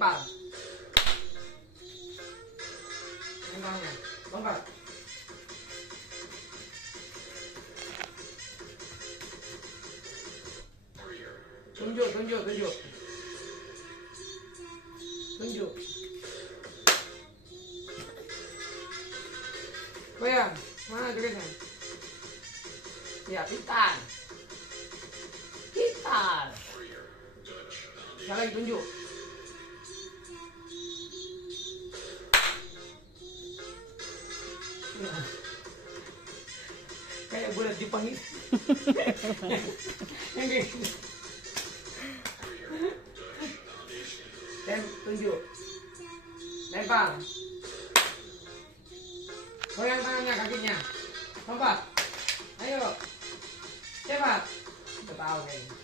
lempar. Lemparnya, lompat. Tunjuk. Tunjuk. Goyang. Mana jogetnya? Ya, pintar. Sekali lagi tunjuk. Kayak bulat Jepang itu. Yang kayak gitu. Tunjuk. Lempar. Goyang tangannya, kakinya. Lompat. Ayo. Cepat. Udah tahu kayaknya.